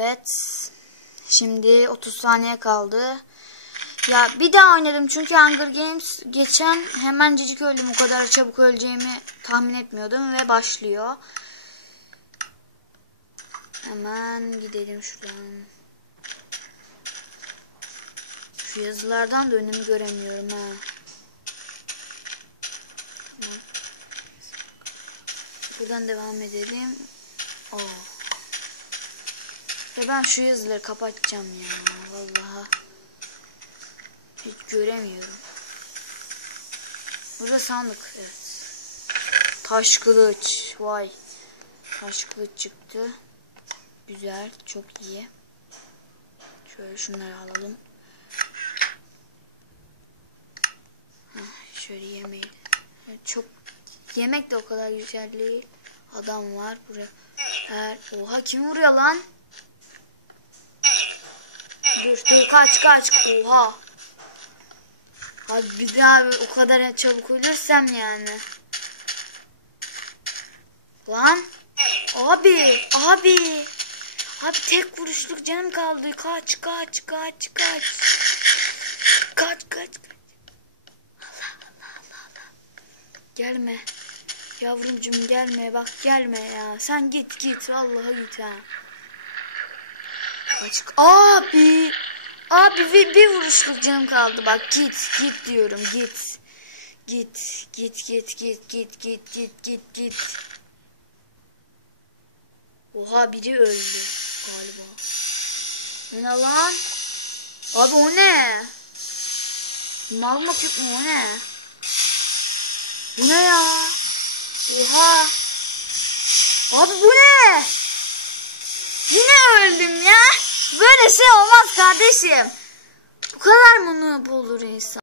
Evet. Şimdi 30 saniye kaldı. Ya bir daha oynadım çünkü Hunger Games geçen hemencecik öldüm. O kadar çabuk öleceğimi tahmin etmiyordum ve başlıyor. Hemen gidelim şuradan. Şu yazılardan da önümü göremiyorum ha. Buradan devam edelim. Oh. Ve ben şu yazıları kapatacağım ya. Vallahi. Hiç göremiyorum. Burada sandık. Evet. Taş kılıç. Vay. Taş kılıç çıktı. Güzel. Çok iyi. Şöyle şunları alalım. Şöyle yemeği. Çok yemek de o kadar güzel değil. Adam var buraya. Her oha kim vuruyor lan? Dur kaç kaç oha. Abi bir daha o kadar çabuk ölürsem yani. Lan. Abi abi. Abi tek vuruşluk canım kaldı. Kaç kaç kaç kaç. Kaç kaç kaç. Allah Allah Allah. Gelme. Yavrumcum gelme bak gelme ya. Sen git git vallahi git ha. Açık. Abi. Abi bir, bir vuruşluk canım kaldı bak git git diyorum git. Git git git git git git git git git. Oha biri öldü galiba. Ne lan? Abi o ne? Magma küp mü o ne? Bu ne ya? Oha. Abi bu ne? Yine öldüm ya. Böyle şey olmaz kardeşim. Bu kadar mı olur insan?